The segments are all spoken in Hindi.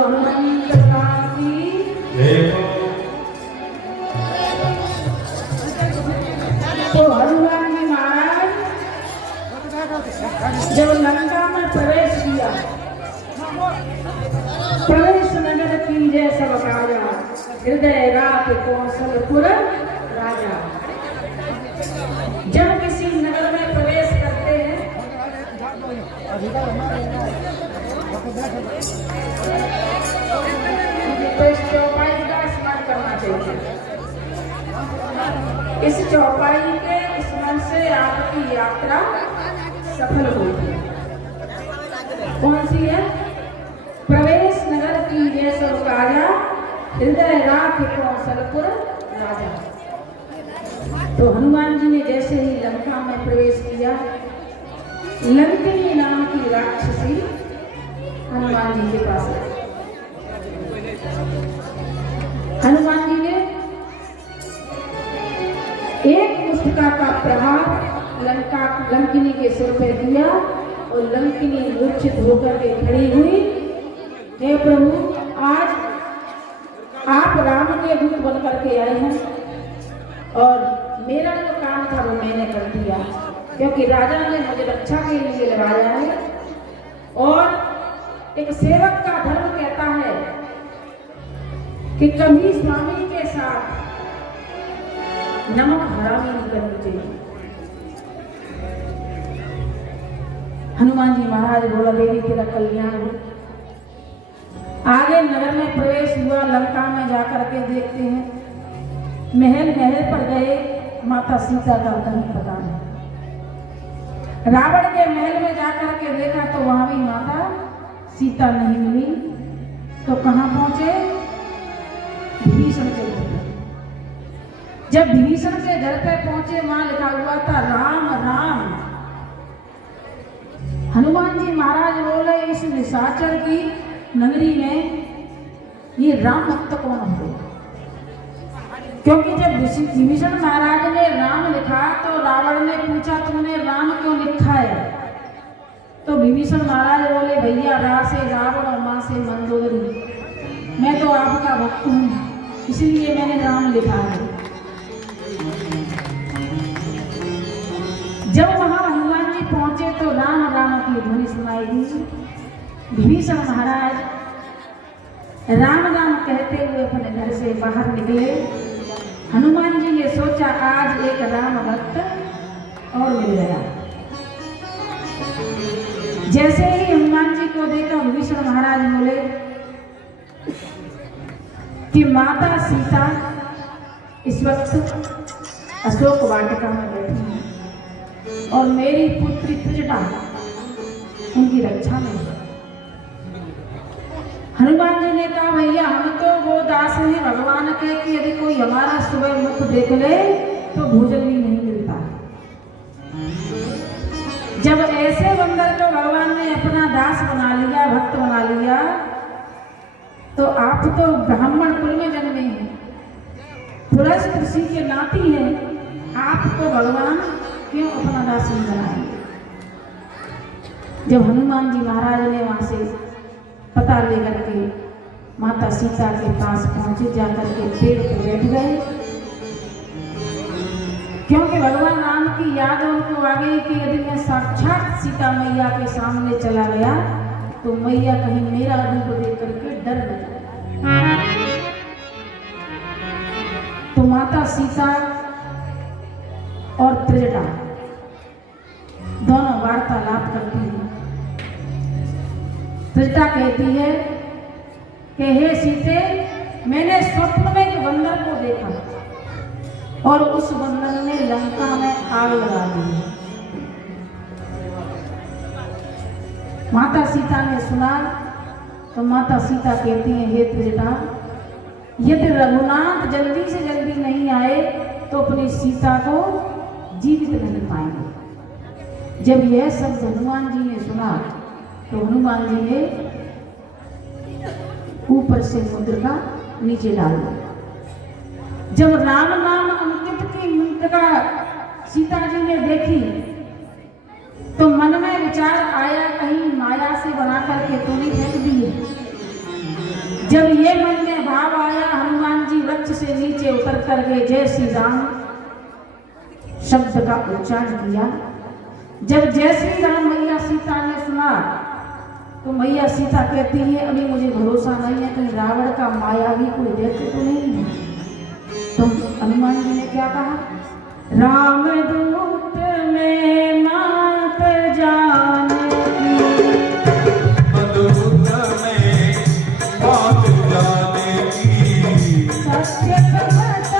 हनुमंत राम की तो हनुमान जी महाराज जब लंका में प्रवेश किया, प्रवेश नगर कीजे सब काजा, हृदय रात कौशलपुर राजा। जब किसी नगर में प्रवेश करते हैं तो इस चौपाई का स्मरण करना चाहिए। इस चौपाई के स्मरण से आपकी यात्रा सफल होगी। कौन सी है? प्रवेश नगर कीजे सब काजा, हृदय राख कौशलपुर राजा। तो हनुमान जी ने जैसे ही लंका में प्रवेश किया, लंकिनी नाम की राक्षसी हनुमान जी के पास आई। हनुमान जी ने एक मुष्टिका का प्रहार लंकिनी के सिर पे दिया और लंकिनी मूर्छित होकर के खड़ी हुई। हे प्रभु, आज आप राम के दूत बन करके आए हैं और मेरा जो काम था वो मैंने कर दिया, क्योंकि राजा ने मुझे रक्षा के लिए लगाया है। और एक सेवक का धर्म कहता है कि कभी स्वामी के साथ नमक हरामी नहीं करनी चाहिए। हनुमान जी महाराज बोला, देवी तेरा कल्याण हो। आगे नगर में प्रवेश हुआ, लंका में जाकर के देखते हैं, महल पर गए, माता सीता का कहीं पता नहीं। रावण के महल में जाकर के देखा तो वहां भी माता सीता नहीं मिली। तो कहां पहुंचे? विभीषण के घर पर। जब विभीषण के घर पे पहुंचे, वहां लिखा हुआ था राम राम। हनुमान जी महाराज बोले, इस निशाचर की नगरी में ये राम भक्त कौन हो? क्योंकि जब विभीषण महाराज ने राम लिखा तो रावण ने पूछा, तुमने राम क्यों लिखा है? तो विभीषण महाराज बोले, भैया रा से रावण और मां से मंदोदरी, मैं तो आपका भक्त हूं, इसलिए मैंने राम लिखा है। जब वहां हनुमान जी पहुंचे तो राम राम की ध्वनि सुनाई दी। विभीषण महाराज राम राम कहते हुए अपने घर से बाहर निकले। हनुमान जी ने सोचा, आज एक राम भक्त और मिल गया। जैसे ही हनुमान जी को देखा, विभीषण महाराज बोले कि माता सीता इस वक्त अशोक वाटिका में बैठी है और मेरी पुत्री त्रिजटा उनकी रक्षा में है। हनुमान जी ने कहा, भैया हम तो वो दास हैं भगवान के कि यदि कोई हमारा सुबह मुख देख ले तो भोजन भी नहीं मिलता। जब ऐसे बंदर को भगवान ने अपना दास बना लिया, भक्त बना लिया, तो आप तो ब्राह्मण कुल में जन्मे हैं, पुरुष ऋषि के नाती हैं, आपको भगवान क्यों अपना दास नहीं बनाएंगे? जब हनुमान जी महाराज ने वहां से पता लेकर के माता सीता के पास पहुंचे, जाकर के पेड़ पर बैठ गए, क्योंकि भगवान राम की याद उनको आ गई कि यदि मैं साक्षात सीता मैया के सामने चला गया तो मैया कहीं मेरा रूप देख करके डर न जाए। तो माता सीता और त्रिजटा दोनों वार्तालाप करती हैं। त्रिजटा कहती है कि हे सीते, मैंने स्वप्न में एक बंदर को देखा और उस बंदर ने लंका में आग लगा दी। माता सीता ने सुना तो माता सीता कहती है, हे त्रिजटा, यदि रघुनाथ जल्दी से जल्दी नहीं आए तो अपनी सीता को जीवित नहीं पाएंगे। जब यह सब हनुमान जी ने सुना तो हनुमान जी ने ऊपर से मुद्रिका नीचे डाल दिया। जब राम नाम अंकित की मुद्रिका सीता जी ने देखी तो मन में विचार आया, कहीं माया से बना करके तो नहीं फेंक दी है। जब ये मन में भाव आया, हनुमान जी वृक्ष से नीचे उतर करके जय श्री राम शब्द का उच्चारण किया। जब जय श्री राम मैया सीता ने सुना तो मैया सीता कहती है अभी मुझे भरोसा नहीं है, कहीं रावण का माया भी कोई देखे तो नहीं है। तो हनुमान जी ने क्या कहा, राम दूत में मात जानकी, दूत में मात जानकी, सत्य शपथ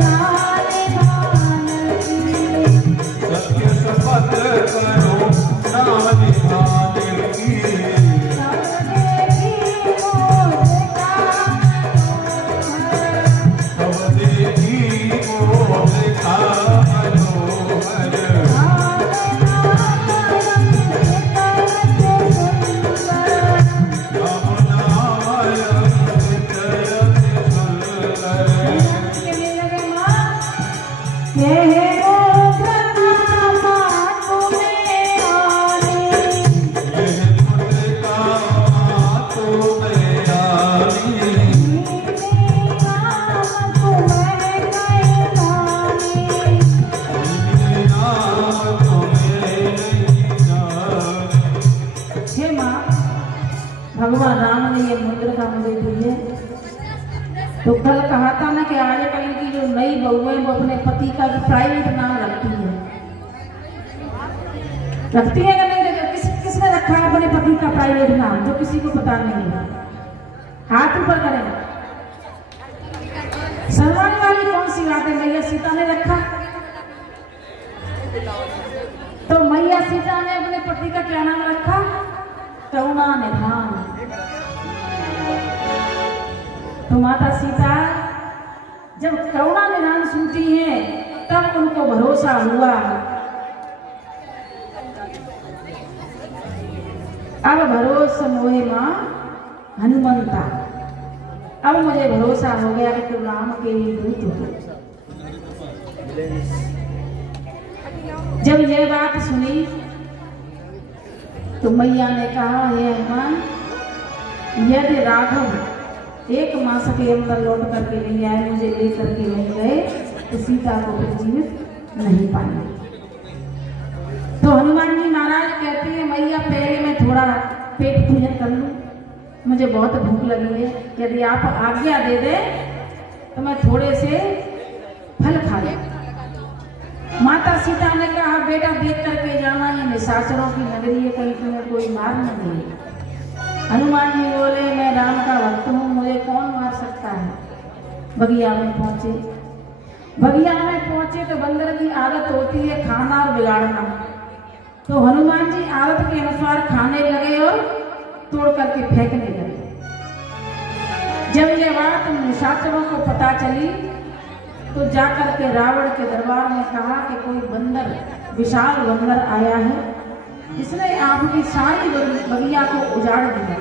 नारी जानकी, सत्य शपथ करो नारी जानकी, सब देखी मोह का मनोहर, राम नारायण नित्य सुंदर, भगवान राम ने ये मुद्रा मुझे दी है। तो कल कहा था ना कि आजकल की जो नई बहुएं वो अपने पति का भी प्राइवेट नाम रखती है कि नहीं? किसने रखा है अपने पति का प्राइवेट नाम जो किसी को पता नहीं है? हाथ ऊपर करें। शर्माने वाली कौन सी बात है? मैया सीता ने रखा। तो मैया सीता ने अपने पति का क्या नाम रखा? करुणा निधान। तो माता सीता जब करुणा निधान सुनती हैं तब उनको भरोसा हुआ अब भरोसा मोहे मां हनुमंता, अब मुझे भरोसा हो गया कि तुम राम के ही दूत हो। जब यह बात सुनी तो मैया ने कहा, हे हनुमान, यदि राघव 1 मास के अंदर लौट करके नहीं आए, मुझे लेकर के नहीं गए, तो सीता को फिर जीवित नहीं पाएंगे। तो हनुमान जी महाराज कहते हैं, मैया पहले मैं थोड़ा पेट पूजन कर लूं, मुझे बहुत भूख लगी है, यदि आप आज्ञा दे दें तो मैं थोड़े से फल खा लूं। माता सीता ने कहा, बेटा देख करके जाना, ये निशाचरों की नगरी है, कहीं तुम्हें कोई मार न दे। हनुमान जी बोले, मैं राम का भक्त हूँ, मुझे कौन मार सकता है। बगिया में पहुंचे। बगिया में पहुंचे तो बंदर की आदत होती है खाना और बिगाड़ना। तो हनुमान जी आदत के अनुसार खाने लगे और तोड़ करके फेंकने लगे। जब यह बात निशाचरों को पता चली तो जाकर के रावण के दरबार में कहा कि कोई बंदर, विशाल बंदर आया है, जिसने आपकी सारी बगिया को उजाड़ दिया।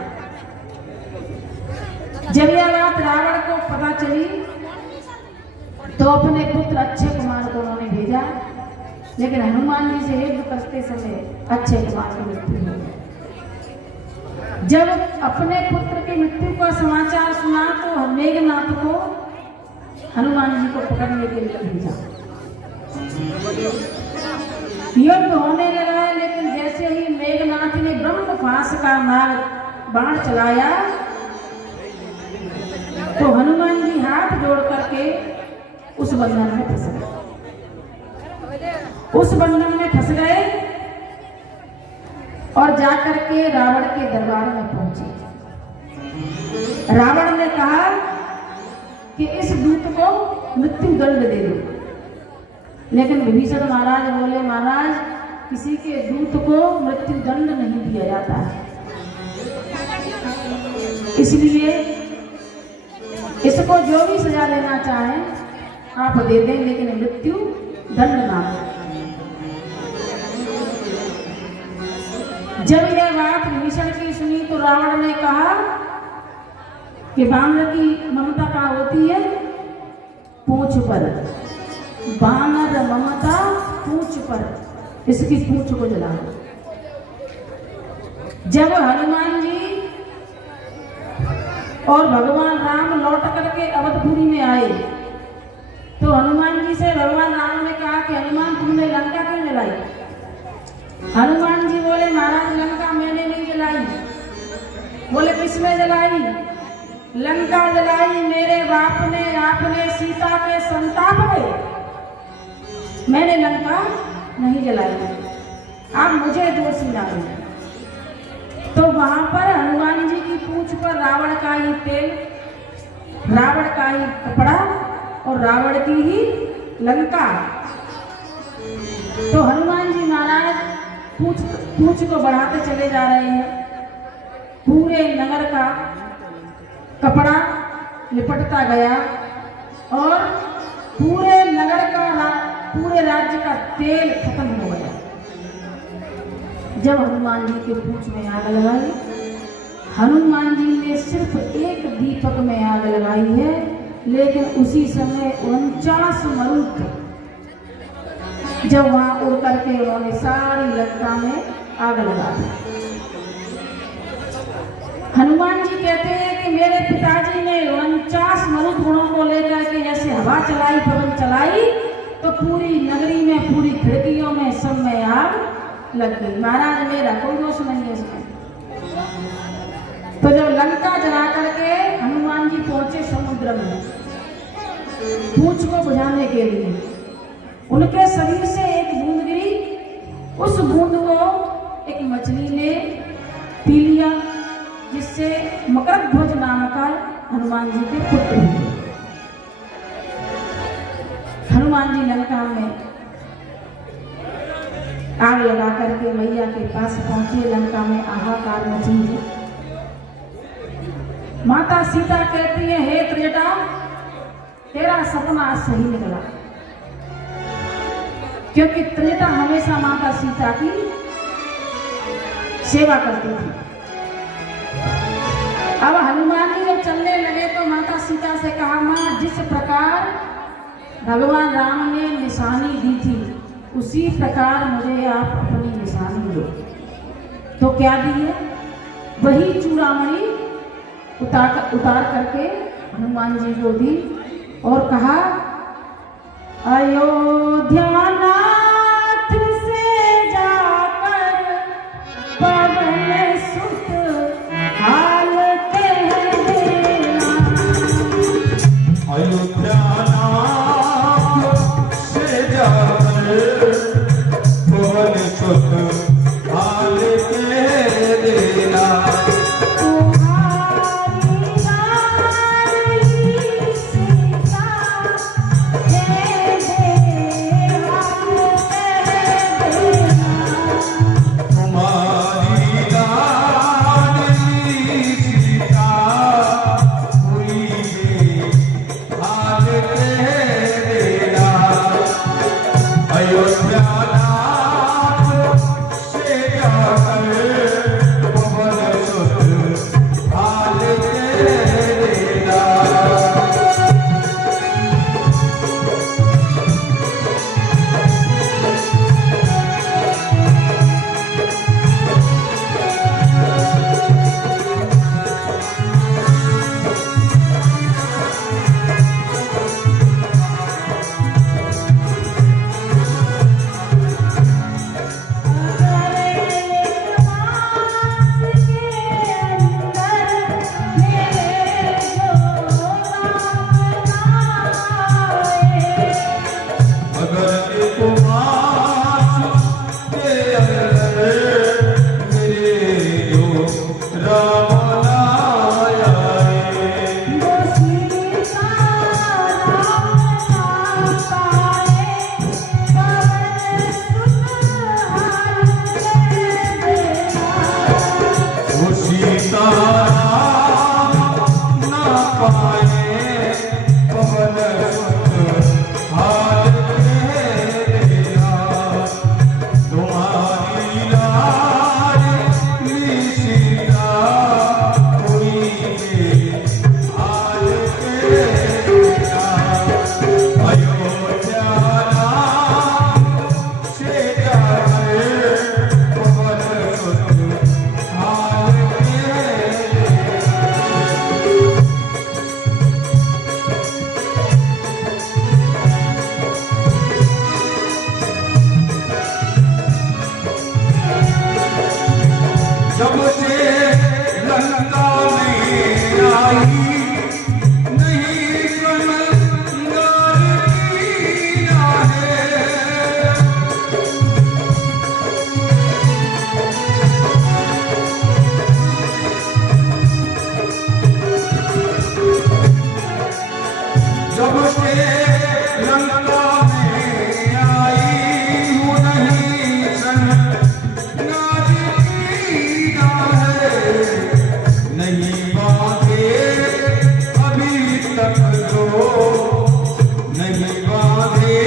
जब यह बात रावण को पता चली तो अपने पुत्र अक्षय कुमार को उन्होंने भेजा, लेकिन हनुमान जी से युद्ध करते समय अक्षय कुमार की मृत्यु हो गई। जब अपने पुत्र की मृत्यु का समाचार सुना तो मेघनाथ को हनुमान जी को पकड़ने के लिए भेजा। युद्ध होने लगा, लेकिन जैसे ही मेघनाथ ने ब्रह्मपाश का बाण चलाया तो हनुमान जी हाथ जोड़ करके उस बंधन में फंस गए। उस बंधन में फंस गए और जाकर के रावण के दरबार में पहुंचे। रावण ने कहा कि इस दूत को मृत्यु दंड दे दो, लेकिन विभीषण महाराज बोले, महाराज किसी के दूत को मृत्यु दंड नहीं दिया जाता है, इसलिए इसको जो भी सजा देना चाहें आप दे दें, लेकिन मृत्यु दंड ना दे। जब यह बात विभीषण की सुनी तो रावण ने कहा कि बानर की ममता कहाँ होती है? पूंछ पर। बानर ममता पूंछ पर, इसकी पूंछ को जला दो। जब हनुमान जी और भगवान राम लौट करके अवधपुरी में आए तो हनुमान जी से भगवान राम ने कहा कि हनुमान तुमने लंका क्यों जलाई? हनुमान जी बोले महाराज लंका मैंने नहीं जलाई। बोले किसने जलाई? लंका जलाई मेरे बाप ने, आपने सीता के संताप में, मैंने लंका नहीं जलाई, आप मुझे दोषी डालें। तो वहां पर हनुमान जी की पूंछ पर रावण का ही तेल, रावण का ही कपड़ा और रावण की ही लंका। तो हनुमान जी महाराज पूंछ को बढ़ाते चले जा रहे हैं। पूरे नगर का कपड़ा लिपटता गया और पूरे नगर का पूरे राज्य का तेल खत्म हो गया। जब हनुमान जी के पूंछ में आग लगाई, हनुमान जी ने सिर्फ एक दीपक में आग लगाई है, लेकिन उसी समय 49 मरुत जब वहां उड़ करके उन्होंने सारी लंका में आग लगा दी। हनुमान जी कहते हैं कि मेरे पिताजी ने 49 मरुत गुणों को लेकर के जैसे हवा चलाई, पवन चलाई, तो पूरी नगरी में, पूरी खिड़कियों में, सब में आग लग गई। महाराज मेरा कोई दोष नहीं है इसमें। तो जब लंका जला करके हनुमान जी पहुंचे समुद्र में पूंछ को बुझाने के लिए, उनके शरीर से एक बूंद गिरी, उस बूंद को एक मछली ने पी लिया, जिससे मकरध्वज नाम का हनुमान जी के पुत्र हुए। हनुमान जी लंका में आग लगा करके मैया के पास पहुंचे। लंका में हाहाकार मची है। माता सीता कहती है, हे त्रेता, तेरा सपना आज सही निकला, क्योंकि त्रेता हमेशा माता सीता की सेवा करती थी। अब हनुमान जी जब चलने लगे तो माता सीता से कहा, मां जिस प्रकार भगवान राम ने निशानी दी थी उसी प्रकार मुझे आप अपनी निशानी दो। तो क्या दी है? वही चूड़ामणि उतार करके हनुमान जी को दी और कहा, अयोध्या नाथ से जाकर पवन सुत हाल कह देना। अयोध्या नाथ से जाकर पवन सुत हाल कह देना। तुम्हारी नारी सीता जय देवा। के लंका में आई हूँ नहीं सन नारी कीना है नहीं बांधे अभी तक दो नहीं बांधे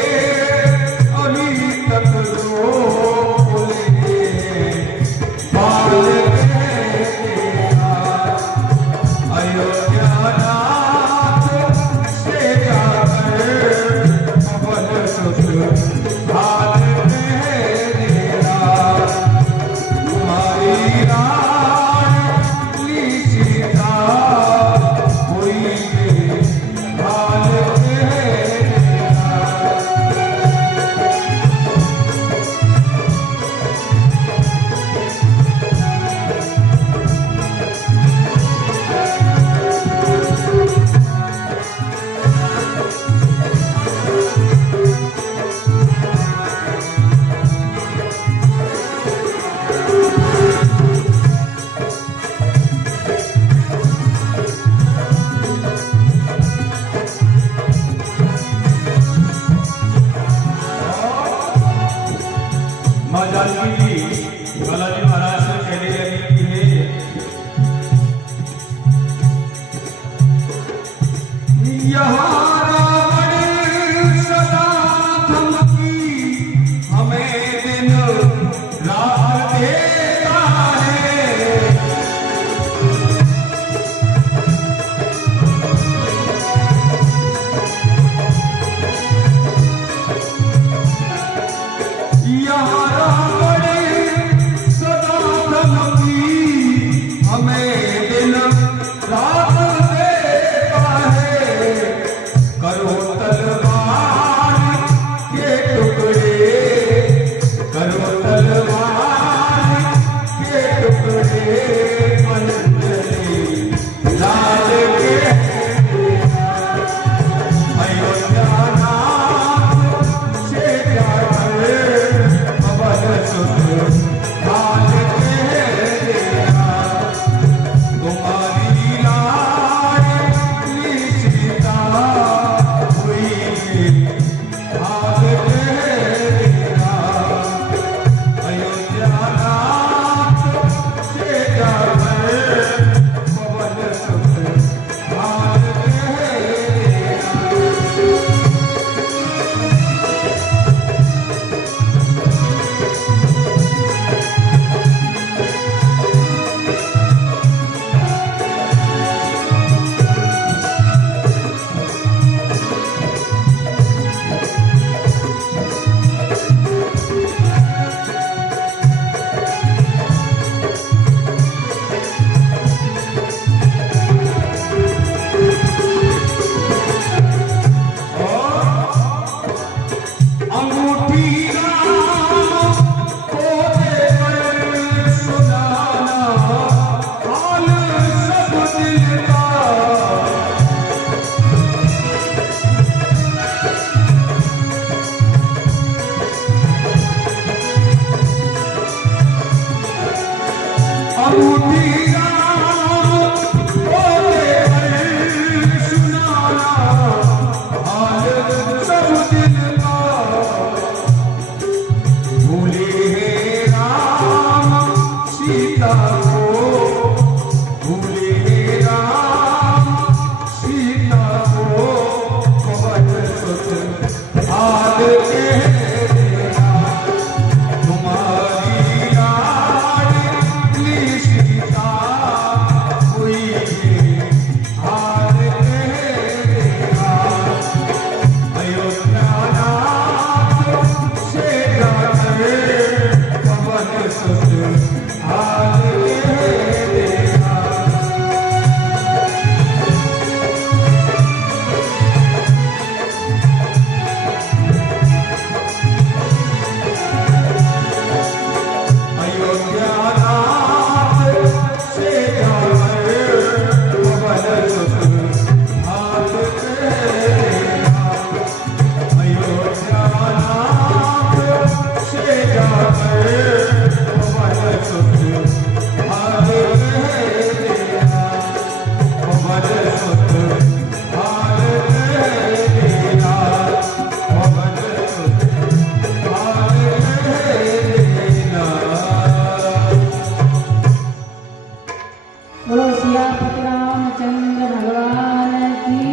अभी तक दो बाल अयोध्या नाथ से जाकर पवन सुत हाल मेरा तुम्हारी लाडली सीता हुई हाल मेरा माँ जानकी जी बालाजी महाराज से कहने लगी कि यहाँ रावण सदा धमकी हमें दिन रात देता है यहाँ रावण सदा धमकी हमें दिन रात देता है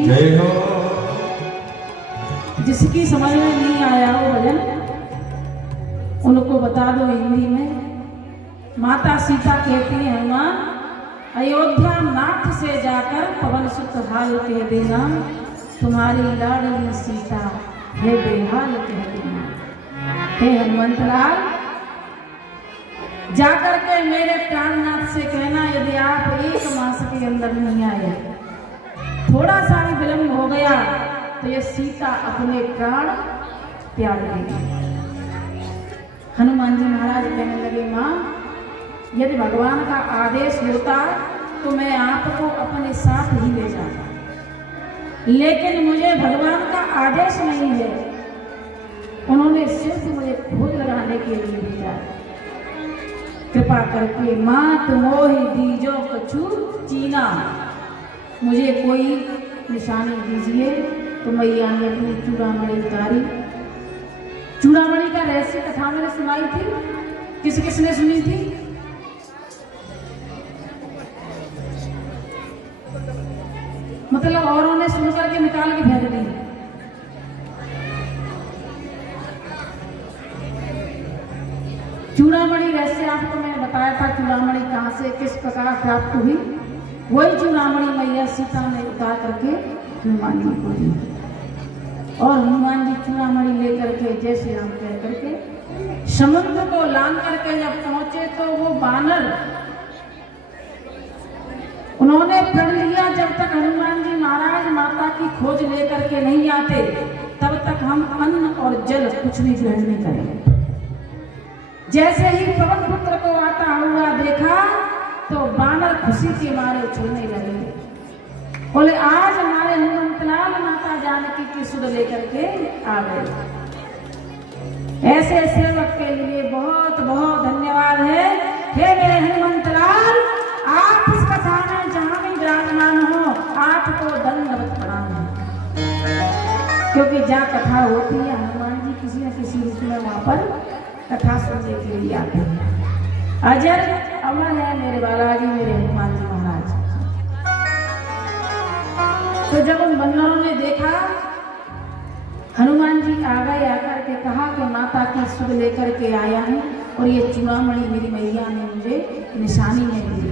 जय हो। जिसकी समझ में नहीं आया वो भजन उनको बता दो हिंदी में। माता सीता कहती है हनुमान, अयोध्या नाथ से जाकर पवन सुत हाल कह देना, तुम्हारी लाडली सीता है बेहाल कह देना। हे हनुमंत लाल, जाकर के मेरे प्राणनाथ से कहना, यदि आप 1 मास के अंदर नहीं आए, थोड़ा सा भी विलंब हो गया तो ये सीता अपने प्राण त्याग देगी। हनुमान जी महाराज कहने लगे, माँ यदि भगवान का आदेश होता तो मैं आपको अपने साथ ही ले जाता, लेकिन मुझे भगवान का आदेश नहीं है। उन्होंने सिर्फ मुझे भोग लगाने के लिए भेजा। कृपा करके माँ तुमोहि दीजो कछु चीना, मुझे कोई निशानी दीजिए। तो मैया ने अपनी चूड़ामणि उतारी। चूड़ामणि का रहस्य कथा मैंने सुनाई थी, किस किसने सुनी थी? मतलब औरों ने सुनकर के निकाल के फेंक दी। चूड़ामणि रहस्य आपको मैंने बताया था, चूड़ामणि कहाँ से किस प्रकार प्राप्त हुई। वही चूड़ामणि मैया सीता ने उतार करके हनुमान जी को दी, और हनुमान जी चूड़ामणि लेकर के जय श्री राम कह करके समुद्र को लांग करके जब पहुंचे तो वो बानर, उन्होंने प्रण लिया जब तक हनुमान जी महाराज माता की खोज लेकर के नहीं आते तब तक हम अन्न और जल कुछ भी ग्रहण नहीं करेंगे। जैसे ही पवन पुत्र को आता हुआ देखा तो बानर खुशी के मारे उछलने लगे, बोले आज हमारे हनुमंतलाल माता जानकी की सुध लेकर के आ गए। ऐसे सेवक के लिए बहुत बहुत धन्यवाद है। हे मेरे हनुमंतलाल, आप इस कथा में जहां भी विराजमान हो आपको दंडवत प्रणाम है, क्योंकि जहाँ कथा होती है हनुमान जी किसी न किसी रूप में वहां पर कथा सुनने के लिए आते हैं। अजर अमर है मेरे बालाजी, मेरे हनुमान जी महाराज। तो जब उन बंदरों ने देखा हनुमान जी आ गए, आकर के कहा कि माता की सुध लेकर के आया है और ये चूड़ामणि मेरी मैया ने मुझे निशानी में दी।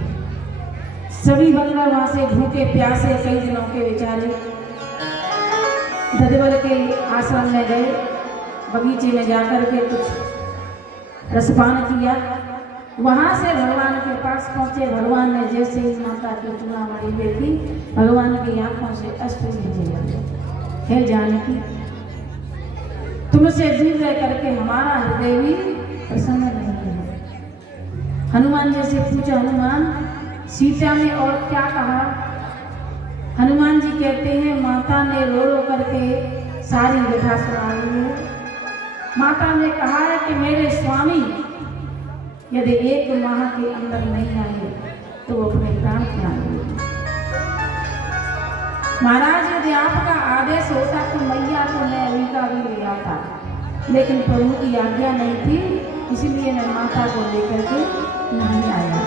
सभी बंदर वहां से भूखे प्यासे कई दिनों के बेचारे ददिबल के आश्रम में गए, बगीचे में जाकर के कुछ रसपान किया। वहां से भगवान के पास पहुंचे। भगवान ने जैसे ही माता की चूड़ामणि देखी, भगवान की आंखों से अश्रु गिरने लगे। हे जानकी, तुमसे दूर रह करके हमारा हृदय भी प्रसन्न नहीं है। हनुमान जी से पूछा, हनुमान सीता ने और क्या कहा? हनुमान जी कहते हैं माता ने रो रो करके सारी व्यथा सुना दी है। माता ने कहा है कि मेरे स्वामी यदि 1 माह के अंदर नहीं आए तो वो अपने प्राण त्याग देंगे। महाराज यदि आपका आदेश होता तो मैया को मैं अभी का भी ले आता, लेकिन प्रभु की आज्ञा नहीं थी, इसीलिए मैं माता को लेकर के नहीं आया।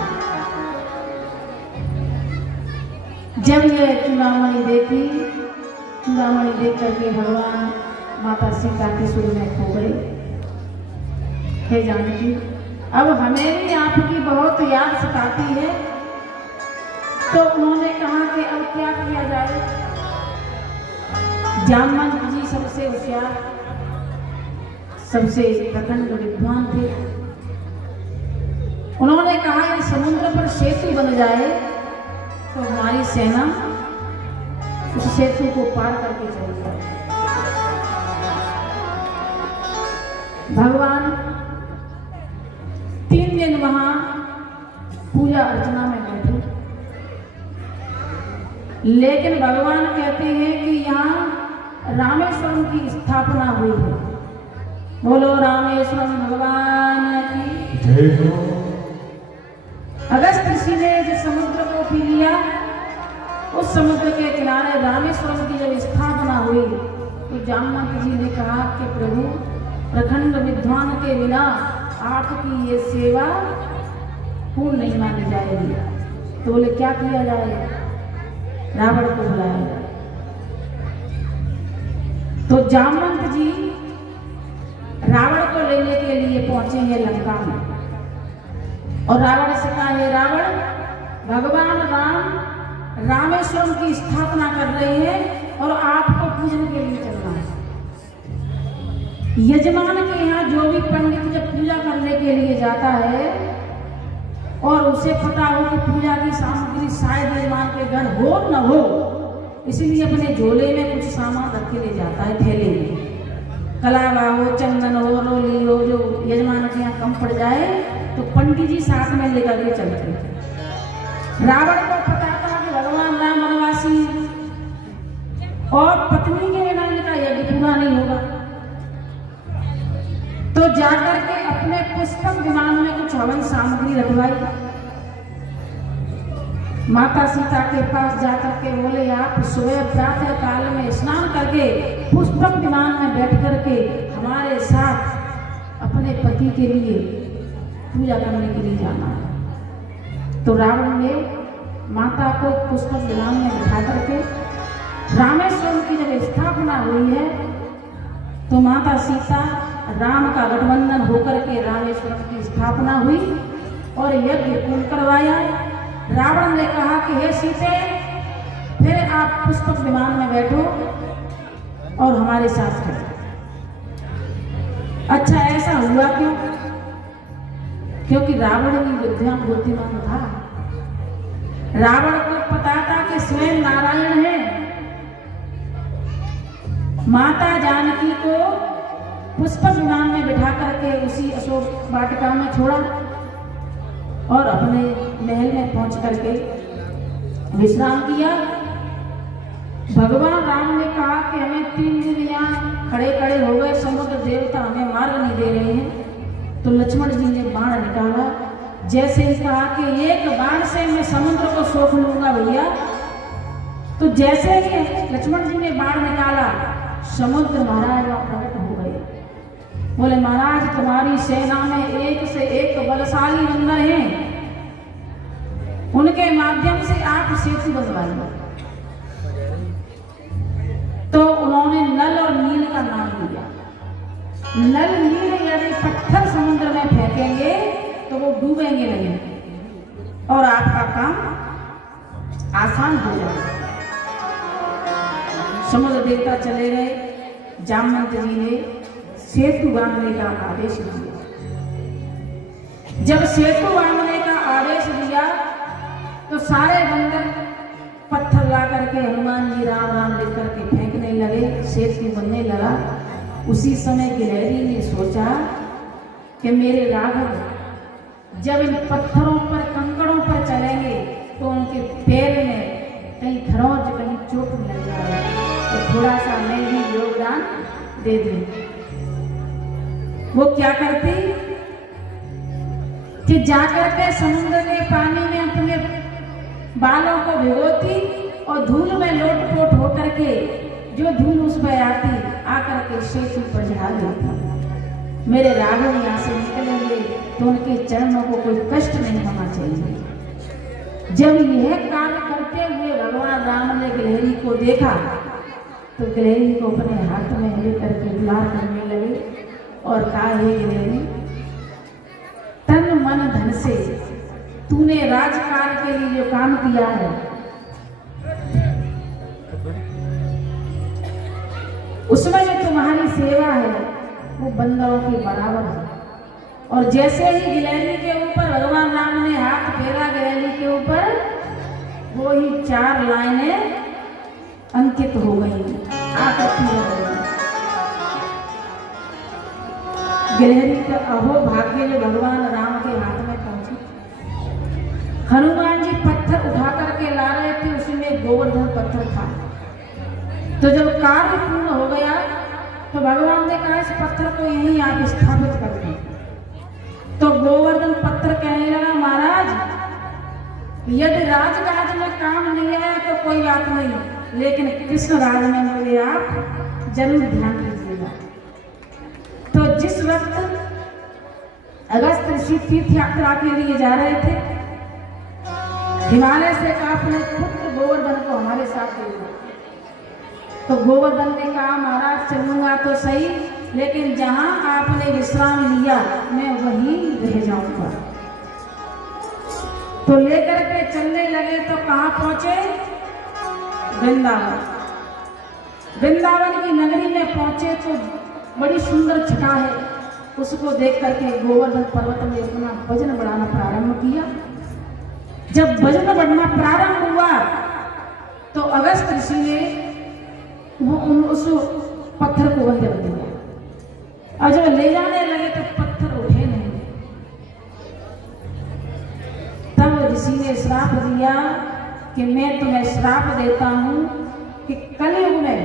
जब ये चूड़ामणि देखी, चूड़ामणि देख करके भगवान माता सीता की सुध में खो गए। हे जानकी, अब हमें भी आपकी बहुत याद सताती है। तो उन्होंने कहा कि अब क्या किया जाए। जामवंत जी सबसे होशियार, सबसे प्रखंड विद्वान थे। उन्होंने कहा यदि समुद्र पर सेतु बन जाए तो हमारी सेना उस सेतु को पार करके चली जाए। भगवान 3 दिन वहां पूजा अर्चना में बैठे, लेकिन भगवान कहते हैं कि यहाँ रामेश्वरम की स्थापना हुई है। बोलो रामेश्वरम भगवान की जय हो। अगस्त ऋषि ने जिस समुद्र को पी लिया, उस समुद्र के किनारे रामेश्वरम की जब स्थापना हुई तो जामवंत जी ने कहा कि प्रभु, प्रखंड विद्वान के बिना आपकी ये सेवा पूर्ण नहीं मानी जाएगी। तो बोले क्या किया जाए? रावण को बुलाया। तो जामवंत जी रावण को लेने के लिए पहुंचे हैं लंका में, और रावण से कहा, हे रावण, भगवान राम रामेश्वरम की स्थापना कर रहे हैं और आपको पूजन के लिए चलना है। यजमान के यहाँ जो भी पंडित जब पूजा करने के लिए जाता है और उसे पता हो कि पूजा की सामग्री शायद यजमान के घर हो न हो, इसलिए अपने झोले में कुछ सामान रख के ले जाता है, थैले में। कलावा हो, चंदन हो, रोली हो, जो यजमान के यहाँ कम पड़ जाए तो पंडित जी साथ में लेकर के चलते थे। रावण को पता था कि भगवान राम वनवासी हैं और पत्नी के बिना इनका यज्ञ पूरा नहीं होगा, तो जाकर के अपने पुष्पक विमान में कुछ हवन सामग्री रखवाई। माता सीता के पास जाकर के बोले, आप सुबह प्रातः काल में स्नान करके पुष्पक विमान में बैठ करके हमारे साथ अपने पति के लिए पूजा करने के लिए जाना है। तो रावण ने माता को पुष्पक विमान में बिठा करके, रामेश्वरम की जब स्थापना हुई है तो माता सीता राम का गठबंधन होकर के रामेश्वरम की स्थापना हुई और यज्ञ पूर्ण करवाया। रावण ने कहा कि हे सीते, फिर आप पुष्पक विमान में बैठो और हमारे साथ चलो। अच्छा, ऐसा हुआ क्यों? क्योंकि रावण भी बुद्धिमान था। रावण को पता था कि स्वयं नारायण है। माता जानकी को पुष्पक विमान में बिठा करके उसी अशोक वाटिका में छोड़ा और अपने महल में पहुंच करके विश्राम किया। भगवान राम ने कहा कि हमें 3 दिन यहाँ खड़े खड़े हो गए, समुद्र देवता हमें मार्ग नहीं दे रहे हैं। तो लक्ष्मण जी ने बाण निकाला। जैसे ही कहा कि एक बाण से मैं समुद्र को सोख लूंगा भैया, तो जैसे ही लक्ष्मण जी ने बाण निकाला, समुद्र महाराज प्रकट हो गए। बोले, महाराज तुम्हारी सेना में एक से एक बलशाली बंदर हैं, उनके माध्यम से आप सेतु बनवाइए। तो उन्होंने नल और नील का नाम दिया। नल नील यदि पत्थर समुद्र में फेंकेंगे तो वो डूबेंगे नहीं और आपका काम आसान हो जाएगा। समुद्र देवता चले गए। जामवंत जी ने सेतु बांधने का आदेश दिया। जब सेतु बांधने का आदेश दिया तो सारे बंदर पत्थर ला करके हनुमान जी राम राम लिख करके फेंकने लगे, सेतु बनने लगा। उसी समय गिलहरी ने सोचा कि मेरे राघव जब इन पत्थरों पर कंकड़ों पर चलेंगे तो उनके पैर में कहीं खरोंच कहीं चोट लग जाए, तो थोड़ा सा मैं भी योगदान दे दूं। वो क्या करती कि जाकर के समुद्र के पानी में अपने बालों को भिगोती और धूल में लोटपोट होकर के जो धूल उस पर आती आकर के सेतु पर चढ़ा देती। मेरे राघव यहाँ से निकलेंगे तो उनके चरणों को कोई कष्ट नहीं होना चाहिए। जब यह कार्य करते हुए भगवान राम ने गिलहरी को देखा तो गिलहरी को अपने हाथ में लेकर के दुलार करने लगे और कहा, हे गिलहरी, तन मन धन से तूने राजकाज के लिए जो काम किया है उसमें जो तुम्हारी सेवा है वो बंदरों के बराबर है। और जैसे ही गिलहरी के ऊपर भगवान राम ने हाथ फेरा गिलहरी के ऊपर, वो ही 4 लाइनें अंकित हो गई, आकृति हो गई। गिलहरी का अहो भाग्य जो भगवान राम के हाथ में पहुंची। हनुमान जी पत्थर उठा करके ला रहे थे, उसमें गोवर्धन पत्थर था। तो जब कार्य पूर्ण हो गया तो भगवान ने कहा, इस पत्थर को यहीं आप स्थापित कर दें। तो गोवर्धन पत्थर कहने लगा, महाराज यदि राजकाज में काम नहीं आया तो कोई बात नहीं, लेकिन कृष्ण राज में मुझे आप जरूर ध्यान दीजिएगा। तो जिस वक्त अगस्त ऋषि तीर्थ यात्रा के लिए जा रहे थे, हिमालय से कहा अपने पुत्र गोवर्धन को हमारे साथ ले लो। तो गोवर्धन ने कहा महाराज चलूंगा तो सही, लेकिन जहां आपने विश्राम लिया मैं वहीं रह जाऊंगा। तो लेकर के चलने लगे तो कहां पहुंचे? वृंदावन। वृंदावन की नगरी में पहुंचे तो बड़ी सुंदर छटा है, उसको देख करके गोवर्धन पर्वत ने अपना वजन बढ़ाना प्रारंभ किया। जब वजन बढ़ना प्रारंभ हुआ तो अगस्त ऋषि ने उस पत्थर को वहीं रख दिया, और जब ले जाने लगे तो पत्थर उठे नहीं। तब ऋषि ने श्राप दिया कि मैं तुम्हें श्राप देता हूं कि कलयुग में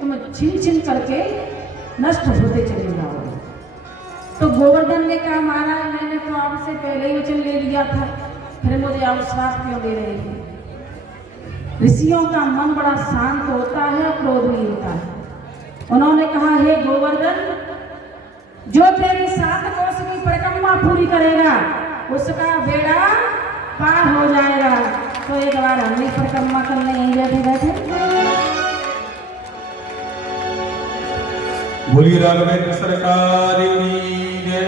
तुम छिन छिन करके नष्ट होते चले जाओगे। तो गोवर्धन ने कहा महाराज मैंने तो आपसे पहले ही वचन ले लिया था, फिर मुझे आप श्राप क्यों दे रहे हैं? ऋषियों का मन बड़ा शांत होता है और क्रोध नहीं होता है। उन्होंने कहा हे गोवर्धन, जो तेरी 7 कोस की परिक्रमा पूरी करेगा उसका बेड़ा पार हो जाएगा। तो एक बार हम भी परिक्रमा करने यहीं बैठे बैठे। बोलिए राघवेंद्र सरकार की जय।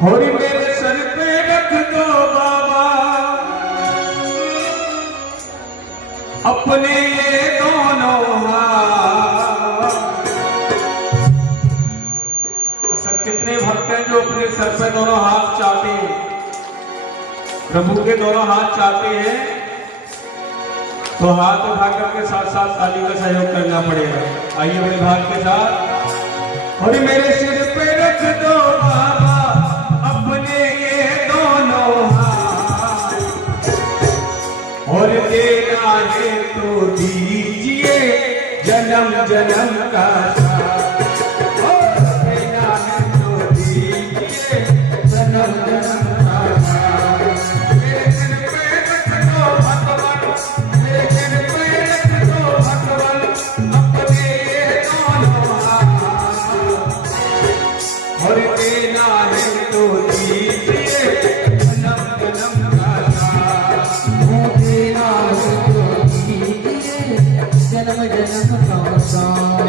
होरी मेरे सर पे रख दो बाबा अपने ये दोनों हाथ। अच्छा कितने भक्त हैं जो अपने सर पे दोनों हाथ चाहते हैं, प्रभु के दोनों हाथ चाहते हैं, तो हाथ उठा करके साथ साथ ताली का सहयोग करना पड़ेगा। आइए बड़े भाग के साथ। और मेरे सिर पे रख दो बाबा अपने ये दोनों हाथ, और देना है तो दीजिए जन्म जन्म का साथ, और देना है तो दीजिए जन्म जन्म का साथ। मेरे सिर पे रख दो भगवान, मेरे सिर पे रख दो भगवान अपने ये दोनों हाथ, और देना है तो दीजिए जन्म जन्म का साथ, देना है तो दीजिए जन्म जन्म का साथ।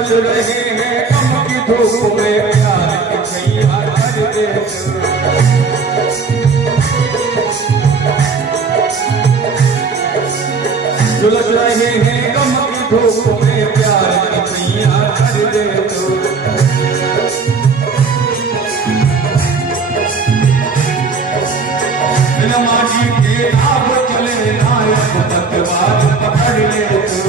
झुलस रहे हैं गम की धूप में प्यार की छैया कर दे। झुलस रहे हैं गम की धूप में प्यार की छैया कर दे। माटी के आप चले नायक पतवार पकड़ ले तू।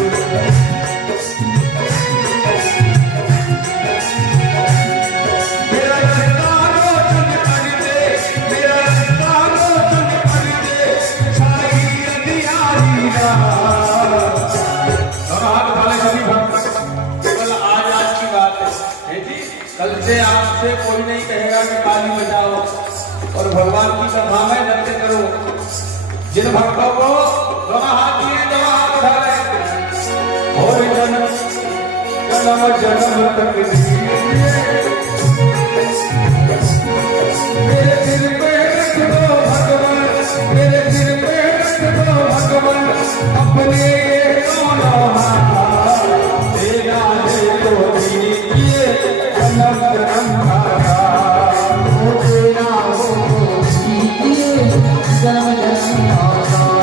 कल से आपसे कोई नहीं कहेगा कि ताली बजाओ और भगवान की सभा में नृत्य करो। जिन भक्तों को दोनों हाथ दिए दोनों हाथ उठा रहे और जन्म जन्म तक मेरे सिर पे रख दो भगवान, मेरे सिर पे रख दो भगवान अपने दोनों हाथ, देना है तो दीजिए जन्म जन्म का साथ, देना हो तो दीजिए जन्म जन्म का साथ।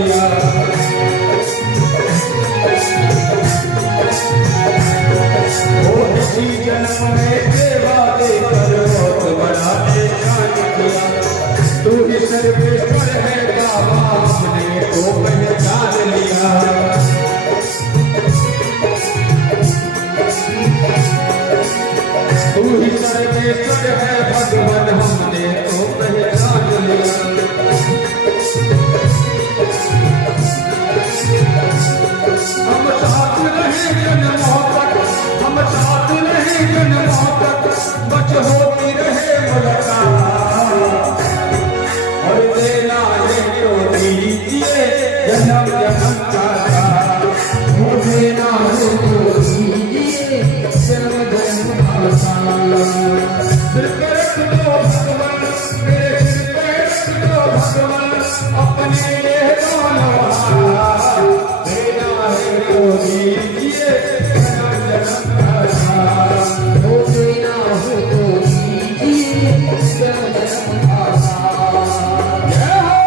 लिया। ओ इसी जन्म में सेवा देकर बहुत बड़ा एहसान किया। तू ही सर्वेश्वर है बाबा, हमने तो पहचान लिया। तू ही सर्वेश्वर है भगवान, हमने तो पहचान लिया। हम साथ रहे जन्मों तक, हम साथ रहे जन्मों तक, बच होती रहे मुलाकात। और देना है तो दीजिए जन्म जन्म का साथ। वो देना है तो दीजिए जन्म जन्म का साथ। सिर पे रख दो भगवान, मेरे सिर पे रख दो भगवान, अपने ये दोनों हाथ। देना है तो दीजिए जन्म जन्म का साथ। वो देना है तो दीजिए जन्म जन्म का साथ। जय हो।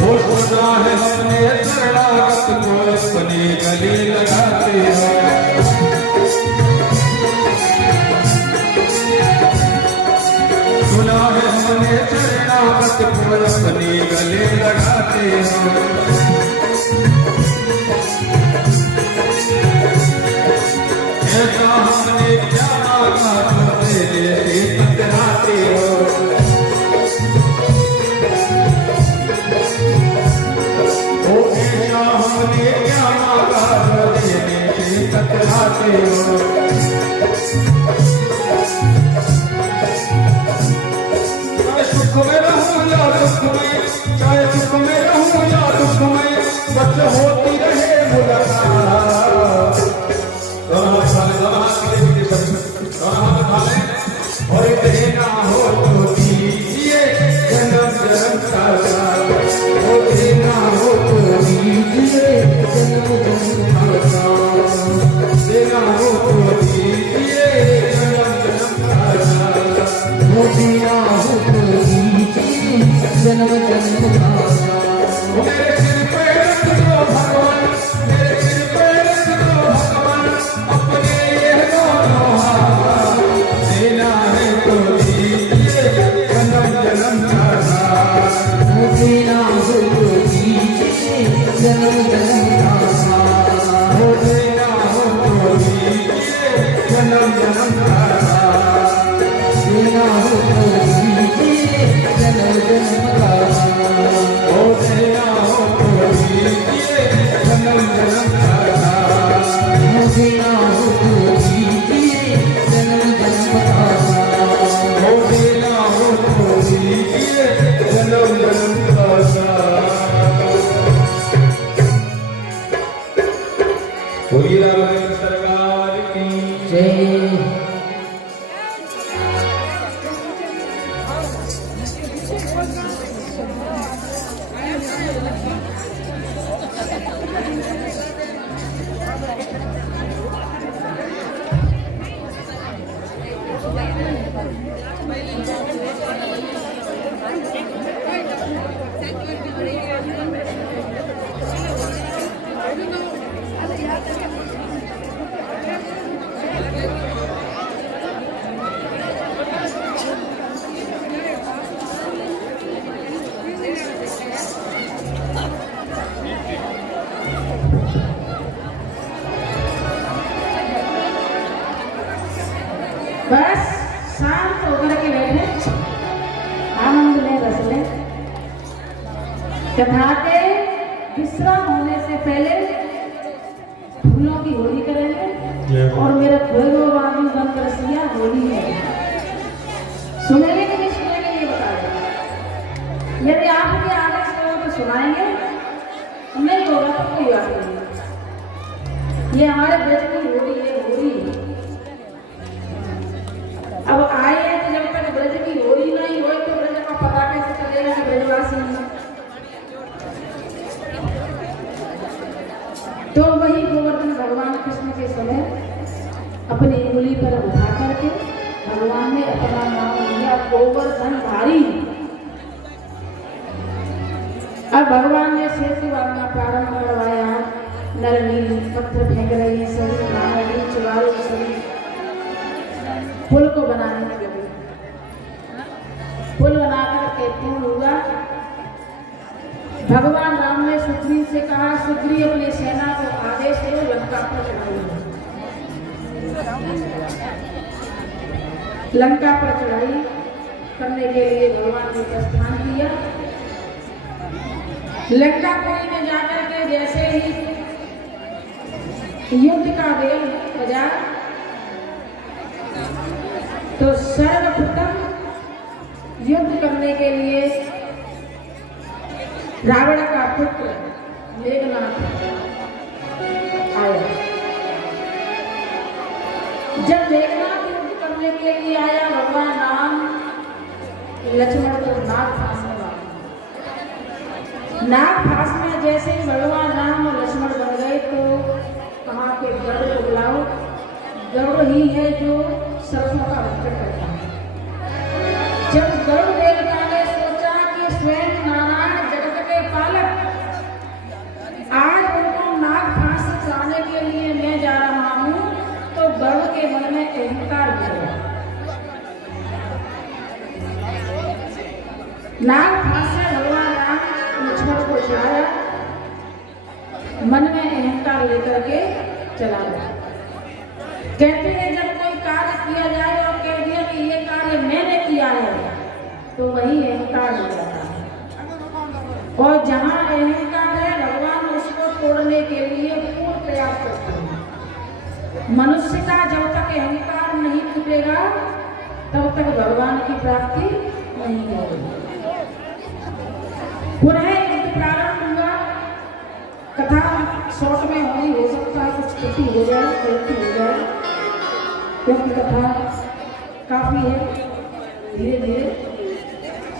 वो सुना है हमने शरणागत को अपने गले लगाते हो। सुना है हमने शरणागत को अपने गले लगाते हो। ऐसा हमने क्या मांगा तो तेरे टकराते हो। ओ ऐसा हमने क्या मांगा देने से टकराते हो। चाहे सुख में रहूं या दुख में, चाहे सुख में रहूं या दुख में, बस होती रहे मुलाकात। दोनों हाथ उठा लें और देना हो तो दीजिए जन्म जन्म का साथ। वो देना हो तो दीजिए जन्म जन्म का साथ। देना हो तो दीजिए जन्म जन्म का साथ। वो देना हो तो दीजिए जन्म जन्म का साथ। मेरे सिर पे रख दो भगवान, मेरे सिर पे रख दो भगवान, अपने ये दोनों हाथ। देना है तो दीजिए जन्म जन्म का साथ। वो देना हो तो दीजिए जन्म जन्म का साथ। वो देना हो तो दीजिए जन्म जन्म का साथ। देना हो तो दीजिए जन्म जन्म का साथ। वो देना हो तो दीजिए जन्म जन्म का साथ। वो देना हो तो दीजिए जन्म जन्म का साथ। वो देना हो तो दीजिए जन्म जन्म का साथ। बोलिए राम सरकार की जय। कथा के विश्राम होने से पहले फूलों की होली करेंगे और मेरा भैरवानी बंद रसिया होली है। सुनेंगे कि नहीं सुनेंगे ये बताएगा। यदि आपके आदेश करो तो सुनाएंगे, नहीं होगा तो कोई बात नहीं। ये हमारे ब्रज की होली है, होली। अब आए हैं तो जब तक ब्रज की होली नहीं हो तो ब्रज का पता कैसे चलेगा कि ब्रजवासी हैं। तो वही गोवर्धन भगवान कृष्ण के समय अपनी उंगली पर उठा करके भगवान ने अपना नाम लिया गोवर्धन धारी। अब भगवान ने सेतु वाला प्रारंभ करवाया। नर नील पत्थर फेंक रहे हैं, सभी नारी चुवारे सभी पुल को बनाने लगे। पुल बनाकर के पूर्ण हुआ। भगवान राम ने सुग्रीव से कहा, सुग्रीव अपनी सेना को आदेश दो लंका पर चढ़ाई। लंका पर चढ़ाई करने के लिए भगवान ने प्रस्थान किया। लंकापुरी में जाकर के जैसे ही युद्ध का वेग बजा तो सर्वप्रथम युद्ध करने के लिए रावण का पुत्र मेघनाथ आया। जब मेघनाथ युद्ध करने के लिए आया, भगवान राम लक्ष्मण को नाग फांस में मारा। नाग फांस में जैसे ही भगवान राम और लक्ष्मण बन गए तो कहा के गरुड़ को बुलाओ। गरुड़ ही है जो सरसों का रक्षण करता है। जब गरुड़ देवता ने सोचा कि स्वयं नारायण जगत के पालक आज उनको नाग फांस चढ़ाने के लिए मैं जा रहा हूं, तो गरुड़ के मन में अहंकार हुआ। नाग फांस से भगवान राम लक्ष्मण को चढ़ाया, मन में अहंकार लेकर के चला गया। कहते हैं जब कोई कार्य किया जाए और कह दिया कि ये कार्य मैंने किया है तो वही अहंकार हो जाता है। और जहां अहंकार है भगवान उसको तोड़ने के लिए पूर्ण प्रयास करते हैं। मनुष्य का जब तक अहंकार नहीं टूटेगा तब तक भगवान की प्राप्ति नहीं होगी। पुनः युद्ध प्रारंभ हुआ। कथा शॉर्ट में होनी हो सकता है, कुछ त्रुटि हो जाए, गलती हो जाए, क्योंकि कथा काफी है। धीरे धीरे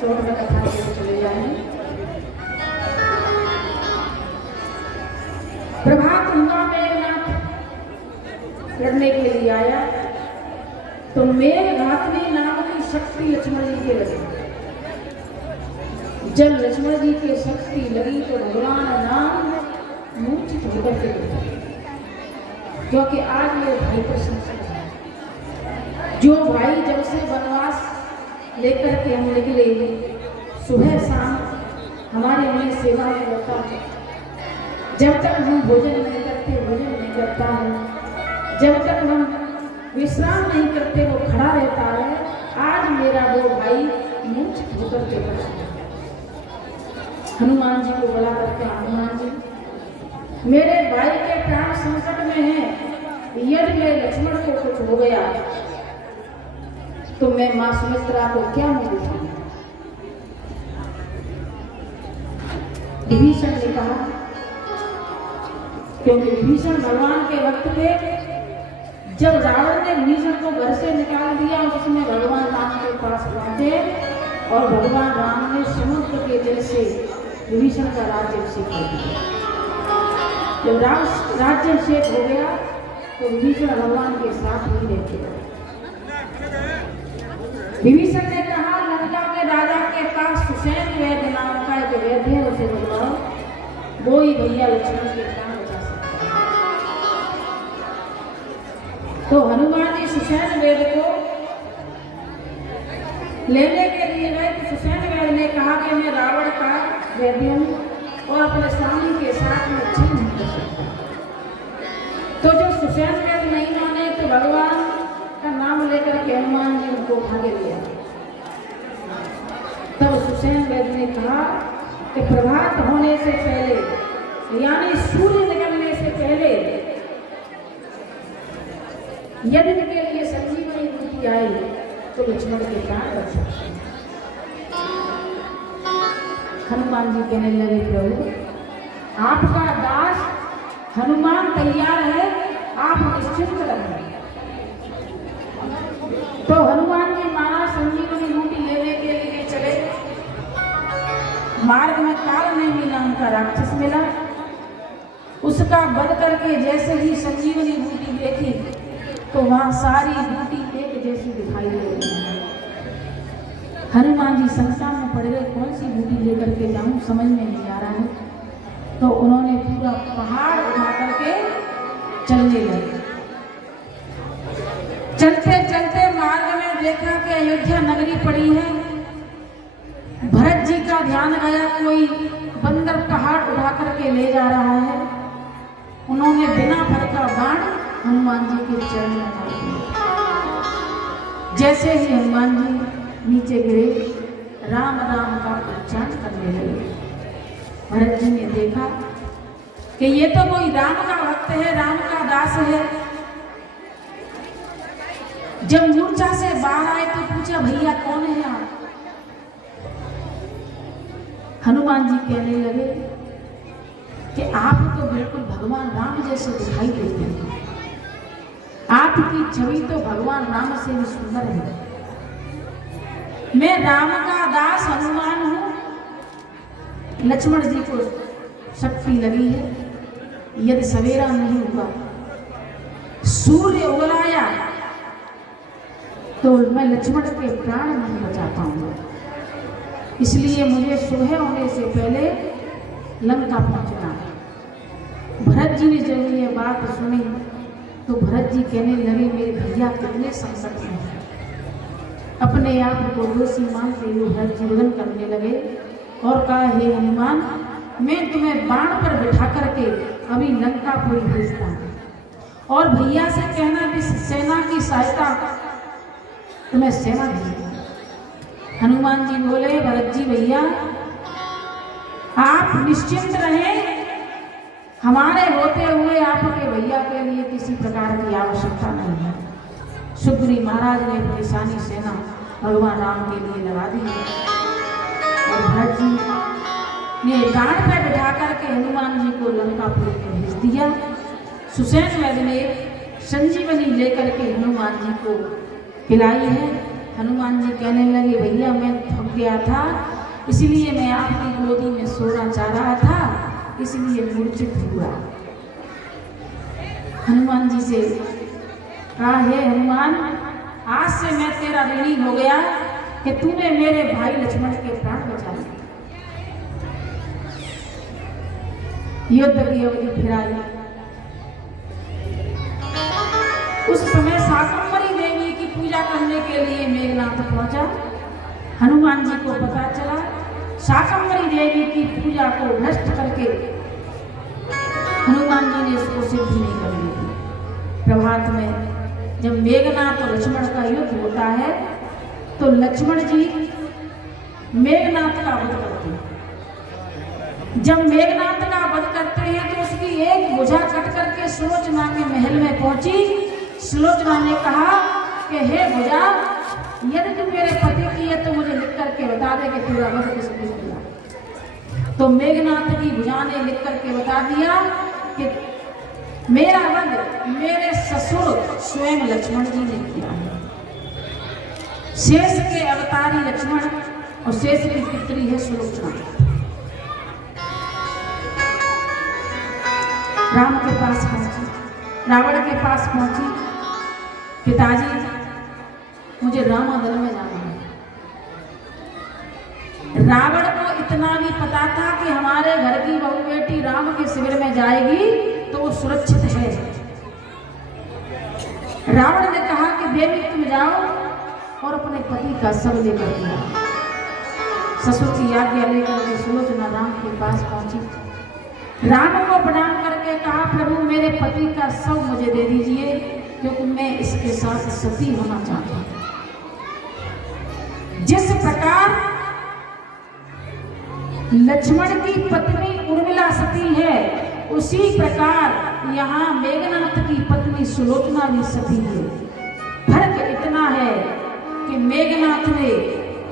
शॉर्ट में कथा चले जाएंगे। प्रभात हुआ, मेघनाथ लड़ने के लिए आया तो मेघघातनी नाम की शक्ति लक्ष्मण जी के लगी। जब लक्ष्मण जी के शक्ति लगी तो भगवान राम मूर्छित होकर के गिरे, क्योंकि आज ये भाई पर संकट है। जो भाई जब से वनवास लेकर के हम निकले, सुबह शाम हमारे लिए सेवा में रहता है। जब तक हम भोजन नहीं करते, भोजन नहीं करता है। जब तक हम विश्राम नहीं करते, वो खड़ा रहता है। आज मेरा वो भाई मूर्छित होकर के गिरा। हनुमान जी को बुला करके, हनुमान जी मेरे भाई के प्राण संकट में हैं। यदि मैं लक्ष्मण को कुछ हो गया तो मैं मां सुमित्रा को क्या मुंह दिखाऊं? विभीषण ने कहा, क्योंकि विभीषण भगवान के वक्त पे जब रावण ने विभीषण को घर से निकाल दिया, उसमें भगवान राम के पास पहुंचे और भगवान राम ने समुद्र के जल से विभीषण का राज्याभिषेक कर दिया। जब राज्याभिषेक हो गया तो विभीषण भगवान के साथ ही रहते रहे। विभीषण ने कहा, लंका के राजा के पास सुसैन वैद्य नाम का एक वैद्य है, उसे बुलाओ, वो ही भैया लक्ष्मण के प्राण बचा सकता है। तो हनुमान जी सुसैन वैद्य को लेने के लिए गए तो सुसैन वैद्य ने कहा कि मैं रावण का वैद्य हूं और अपने स्वामी के साथ में छल नहीं कर सकता। तो जो सुसैन वैद्य नहीं माने तो भगवान का नाम लेकर के हनुमान जी उनको भागे लिया। तब सुसैन वैद्य ने कहा कि प्रभात होने से पहले यानी सूर्य निकलने से पहले यदि के लिए संजीवनी बूटी आई तो लक्ष्मण के प्राण बच सकते। हनुमान जी कहने लगे प्रभु आपका दास हनुमान तैयार है, आप निश्चिंत रहें। तो हनुमान जी महाराज संजीवनी बूटी लेने के लिए चले। मार्ग में काल नहीं नाम का राक्षस मिला, उसका वध करके जैसे ही संजीवनी बूटी देखी तो वहां सारी बूटी एक जैसी दिखाई दे रही है। हनुमान जी संसार में पड़ गए, कौन सी बूटी लेकर के जाऊं समझ में नहीं आ रहा है। तो उन्होंने पूरा पहाड़ उठा करके चलने लगे। चलते चलते मार्ग में देखा कि अयोध्या नगरी पड़ी है। भरत जी का ध्यान गया, कोई बंदर पहाड़ उठा करके ले जा रहा है। उन्होंने बिना भर का बाण हनुमान जी के चरण में मार दिया। जैसे ही हनुमान जी नीचे गिरे राम राम का उच्चारण करने लगे। भरत जी ने देखा कि ये तो कोई राम का भक्त है, राम का दास है। जब मूर्छा से बाहर आए तो पूछा भैया कौन है आप? हनुमान जी कहने लगे कि आप तो बिल्कुल भगवान राम जैसे दिखाई देते हैं, आपकी छवि तो भगवान राम से भी सुंदर है। मैं राम का दास हनुमान हूं। लक्ष्मण जी को शक्ति लगी है, यदि सवेरा नहीं हुआ, सूर्य उगलाया तो मैं लक्ष्मण के प्राण नहीं बचा पाऊंगा, इसलिए मुझे सुबह होने से पहले लंका पहुंचना है। भरत जी ने जब ये बात सुनी तो भरत जी कहने लगे मेरे भैया कितने संकट में हैं। अपने आप को दोषी मानते हुए भरत जी वदन करने लगे और कहा हे हनुमान, मैं तुम्हें बाण पर बिठा करके अभी लंकापुरी भेजता हूं और भैया से कहना कि सेना की सहायता तुम्हें सेना भेजूंगा। हनुमान जी बोले भरत जी भैया आप निश्चिंत रहें, हमारे होते हुए आपके भैया के लिए किसी प्रकार की आवश्यकता नहीं है। सुग्रीव महाराज ने अपनी सारी सेना भगवान राम के लिए लगा दी और भरत जी ने गांड पर बिठा करके हनुमान जी को लंकापुरी में भेज दिया। सुसैन वैद्य ने संजीवनी लेकर के हनुमान जी को पिलाई है। हनुमान जी कहने लगे भैया मैं थक गया था, इसलिए मैं आपकी गोदी में सोना चाह रहा था, इसलिए मूर्छित हुआ। हनुमान जी से कहा हे हनुमान, आज से मैं तेरा ऋणी हो गया कि तूने मेरे भाई लक्ष्मण के प्राण बचा लिए। युद्ध की अवधि फिर आई। उस समय शाकंभरी देवी की पूजा करने के लिए मेघनाथ पहुंचा। हनुमान जी को पता चला शाकंभरी देवी की पूजा को नष्ट करके हनुमान जी ने इसको सिद्धि नहीं करने दी। प्रभात में जब मेघनाथ और लक्ष्मण का युद्ध होता है तो लक्ष्मण जी मेघनाथ का वध करते हैं। जब मेघनाथ का वध करते हैं तो उसकी एक भुजा कट करके सुलोचना के महल में पहुंची। सुलोचना ने कहा कि हे भुजा, यदि तुम मेरे पति की है तो मुझे लिख करके बता दे कि तेरा वध किसने किया। तो मेघनाथ की भुजा ने लिख करके बता दिया कि मेरा वध मेरे ससुर स्वयं लक्ष्मण जी ने किया है। शेष के अवतारी लक्ष्मण और शेष की पुत्री है सुलोचना। राम के पास पहुंची, रावण के पास पहुंची, पिताजी मुझे रामादल में जाना है। रावण को इतना भी पता था कि हमारे घर की बहू बेटी राम के शिविर में जाएगी तो वो सुरक्षित है। रावण ने कहा कि देवी तुम जाओ और अपने पति का शव लेकर के आओ। ससुर की आज्ञा लेकर के सुलोचना राम के पास पहुंची। राम को प्रणाम करके कहा प्रभु मेरे पति का शव मुझे दे दीजिए क्योंकि मैं इसके साथ सती होना चाहता हूं। जिस प्रकार लक्ष्मण की पत्नी उर्मिला सती है, उसी प्रकार यहाँ मेघनाथ की पत्नी सुलोचना भी सती है। फर्क इतना है कि मेघनाथ ने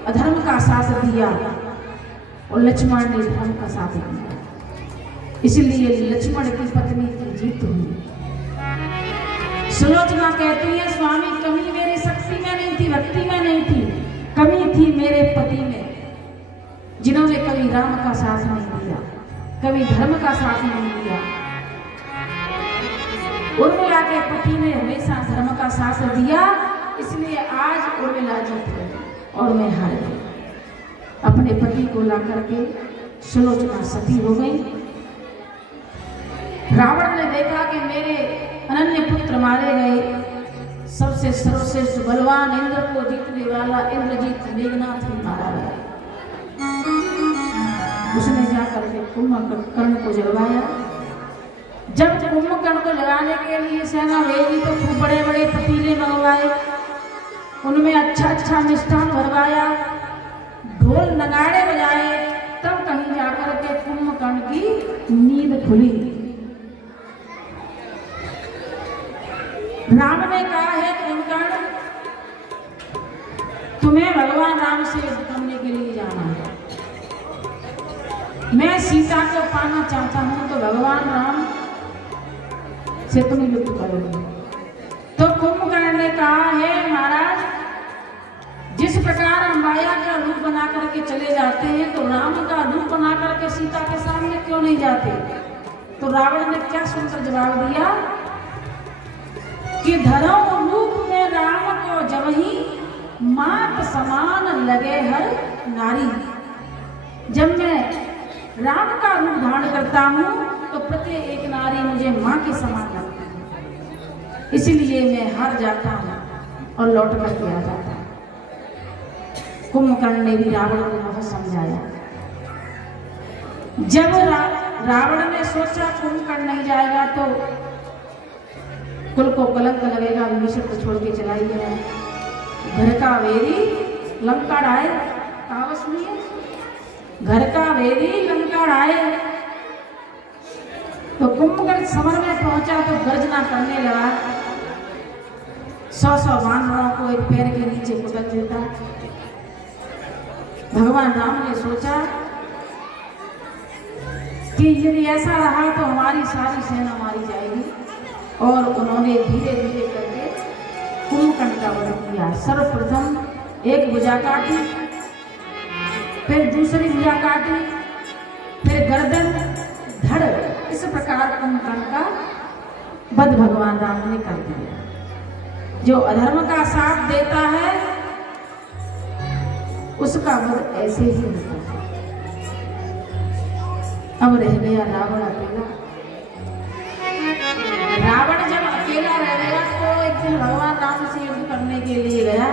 अधर्म का साथ दिया और लक्ष्मण ने धर्म का साथ दिया, इसलिए लक्ष्मण की पत्नी की जीत हुई। सुलोचना कहती है, स्वामी कमी मेरी शक्ति में नहीं थी, भक्ति में नहीं थी, कमी थी मेरे पति में, जिन्होंने कभी राम का साथ नहीं दिया, कभी धर्म का साथ नहीं दिया। उर्मिला के पति ने हमेशा धर्म का साथ दिया, इसलिए आज उर्मिला जीत गई और मैं हार गई। अपने पति को ला करके सुलोचना सती हो गई। रावण ने देखा कि मेरे अनन्य पुत्र मारे गए, सबसे सर्वश्रेष्ठ बलवान इंद्र को जीतने वाला इंद्रजीत मेघनाथ ही मारा गया। उसने जाकर के कुंभकर्ण को जलवाया। जब कुंभकर्ण को जलाने के लिए सेना भेजी तो खूब बड़े बड़े पतीले मंगवाए, उनमें अच्छा अच्छा मिष्ठान भरवाया, ढोल नगाड़े बजाए, तब कहीं जाकर के कुंभकर्ण की नींद खुली। राम ने कहा है कुंभकर्ण, तुम्हें भगवान राम से युद्ध करने के लिए जाना है। मैं सीता को पाना चाहता हूं तो भगवान राम से तुम युद्ध करोगे। तो कुंभकर्ण ने कहा है महाराज, जिस प्रकार हम माया का रूप बना करके चले जाते हैं तो राम का रूप बना करके सीता के सामने क्यों नहीं जाते। तो रावण ने क्या सुनकर जवाब दिया कि धरो रूप में राम को जब ही मात समान लगे हर नारी। जब मैं राम का रूप धारण करता हूँ तो प्रत्येक एक नारी मुझे माँ के समान लगती है, इसलिए मैं हार जाता हूँ और लौट करके आ जाता हूँ। कुंभकर्ण ने भी रावण को बहुत समझाया। जब रावण ने सोचा कुंभकर्ण नहीं जाएगा तो कुल को कलंक लगेगा, विभीषण को छोड़ के चलाई गया। घर का वेरी लंका ढाए, कहावत सुनिए, घर का वेरी लंका ढाए। तो कुंभकर्ण समर में पहुंचा तो गर्जना करने लगा, 100 वानरों को एक पैर के नीचे कुचल देता। भगवान राम ने सोचा कि यदि ऐसा रहा तो हमारी सारी सेना मारी जाएगी, और उन्होंने धीरे धीरे करके कुंभकर्ण का वध किया। सर्वप्रथम एक भुजा काटी, फिर दूसरी भुजा काटी, फिर गर्दन, धड़, इस प्रकार कुंभकर्ण का वध भगवान राम ने कर दिया। जो अधर्म का साथ देता है उसका वध ऐसे ही होता है। अब रह गया रावण अकेला। रावण जब अकेला रह गया तो एक दिन भगवान राम से युद्ध करने के लिए गया।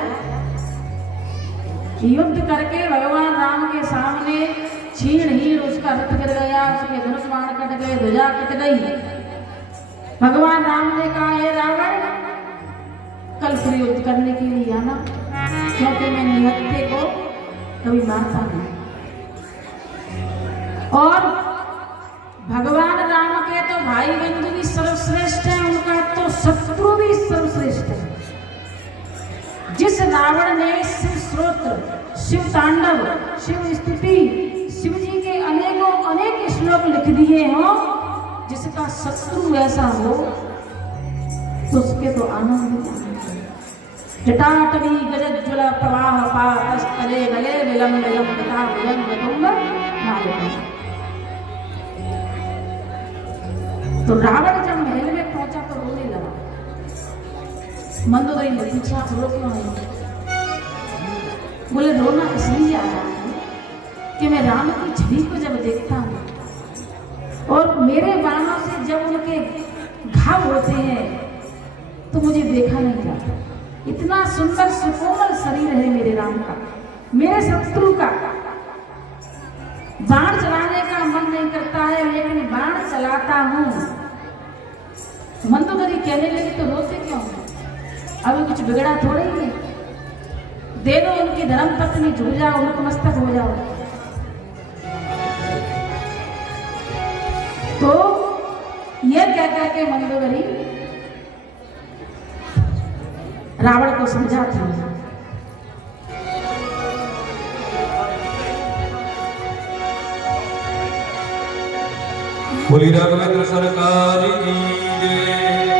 युद्ध करके भगवान राम के सामने छीण हीण उसका रथ गिर गया, उसके धनुष बाण कट गए, ध्वजा कट गई। भगवान राम ने कहा, हे रावण, कल फिर युद्ध करने के लिए आना, क्योंकि मैं निहत्थे को कभी मारता नहीं। और भगवान राम के तो भाई बंधु भी सर्वश्रेष्ठ है, उनका तो शत्रु भी सर्वश्रेष्ठ है। जिस रावण ने शिव स्तोत्र, शिव तांडव, शिव स्तुति, शिव जी के अनेकों अनेक श्लोक लिख दिए हो, जिसका शत्रु ऐसा हो तो उसके तो आनंद ही जटाटवी गजज्वल प्रवाह पातस्तले गले विलम विलम तथा विलम तुंग नायक। तो रावण जब महल में पहुंचा तो रोने लगा। मंदोदरी ने पूछा, रो क्यों नहीं? बोले, रोना इसलिए आ रहा है कि मैं राम की छवि को जब देखता हूँ और मेरे बाणों से जब उनके घाव होते हैं तो मुझे देखा नहीं जाता। इतना सुंदर सुकोमल शरीर है मेरे राम का, मेरे शत्रु का। बाण चलाने का मन नहीं करता है, लेकिन बाण चलाता हूँ। मंदोदरी कहने लगी, तो रोते क्यों? अभी कुछ बिगड़ा थोड़ा ही है, दे दो उनकी धर्म पत्नी, झूल जाओ, नतमस्तक हो जाओ। तो यह कह करके मंदोदरी रावण को समझाती है। बोली राघवेंद्र सरकार की जय।